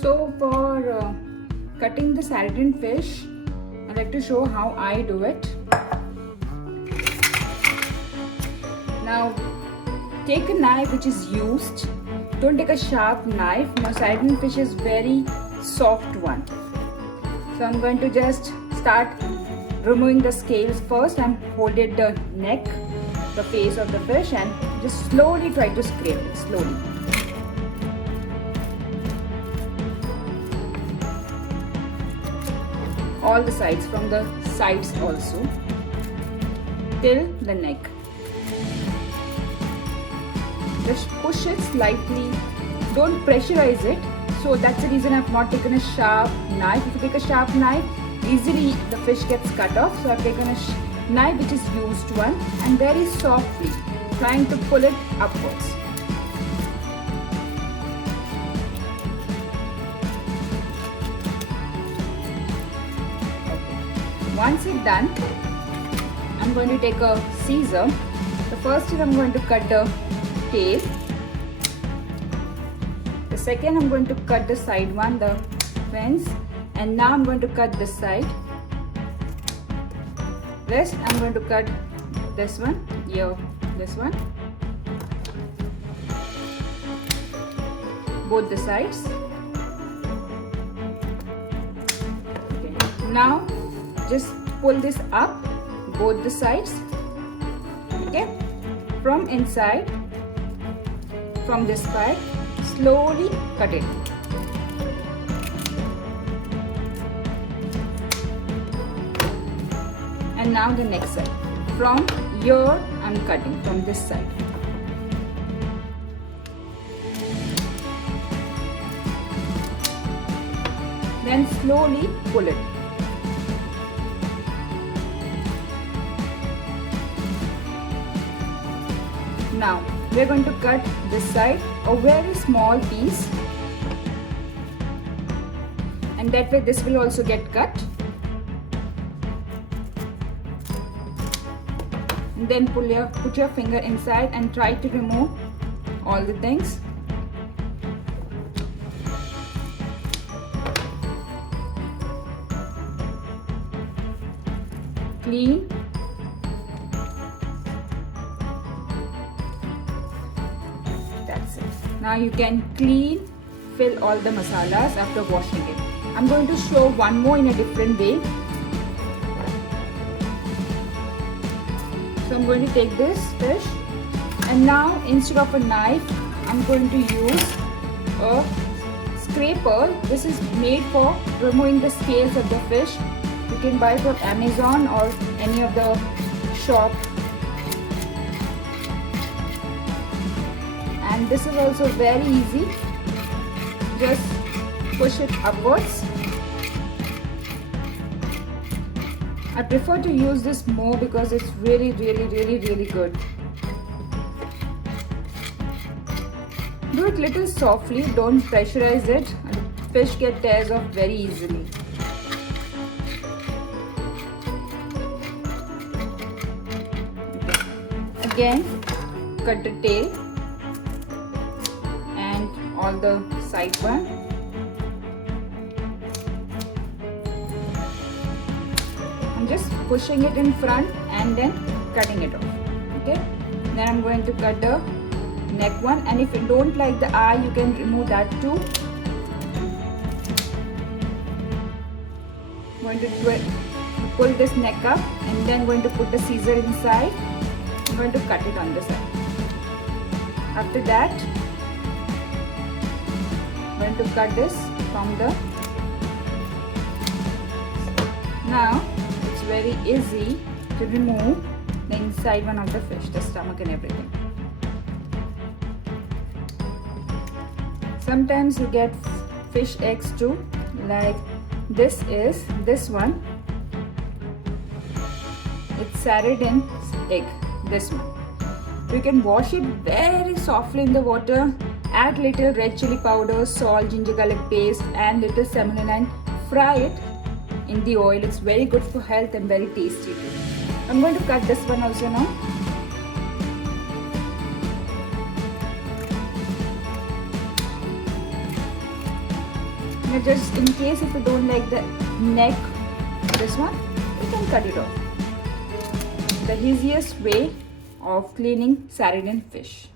So for cutting the sardine fish, I'd like to show how I do it. Now take a knife which is used. Don't take a sharp knife. Now sardine fish is very soft one. So I'm going to just start removing the scales first and hold it the neck, the face of the fish, and just slowly try to scrape it slowly. All the sides, from the sides also, till the neck. Just push it slightly, don't pressurize it. So that's the reason I've not taken a sharp knife. If you take a sharp knife, easily the fish gets cut off. So I've taken a knife which is used one, and very softly trying to pull it upwards. Once it's done, I'm going to take a scissor. The first is I'm going to cut the tail. The second I'm going to cut the side one, the fins, and now I'm going to cut this side. Rest I'm going to cut this one, here, this one, both the sides. Okay. Now just pull this up, both the sides, okay, from inside, from this part, slowly cut it. And now the next side, from here I'm cutting from this side. Then slowly pull it. Now we are going to cut this side a very small piece, and that way this will also get cut. And then put your finger inside and try to remove all the things. Clean. That's it. Now you can fill all the masalas after washing it. I'm going to show one more in a different way. So I'm going to take this fish, and now instead of a knife, I'm going to use a scraper. This is made for removing the scales of the fish. You can buy it from Amazon or any of the shop. And this is also very easy. Just push it upwards. I prefer to use this more because it's really good. Do it little softly, don't pressurize it. Fish get tears off very easily. Okay. Again, cut the tail and all the side one. I'm just pushing it in front and then cutting it off. Okay. Then I'm going to cut the neck one, and if you don't like the eye, you can remove that too. I'm going to pull this neck up, and then going to put the scissor inside. I'm going to cut it on the side. After that, I'm going to cut this from the. Now it's very easy to remove the inside one of the fish, the stomach and everything. Sometimes you get fish eggs too, like this is this one. It's sardine egg, this one. You can wash it very softly in the water, add little red chili powder, salt, ginger garlic paste and little semolina and fry it in the oil. It's very good for health and very tasty too. I'm going to cut this one also now. Now just in case if you don't like the neck, this one, you can cut it off. The easiest way of cleaning sardine fish.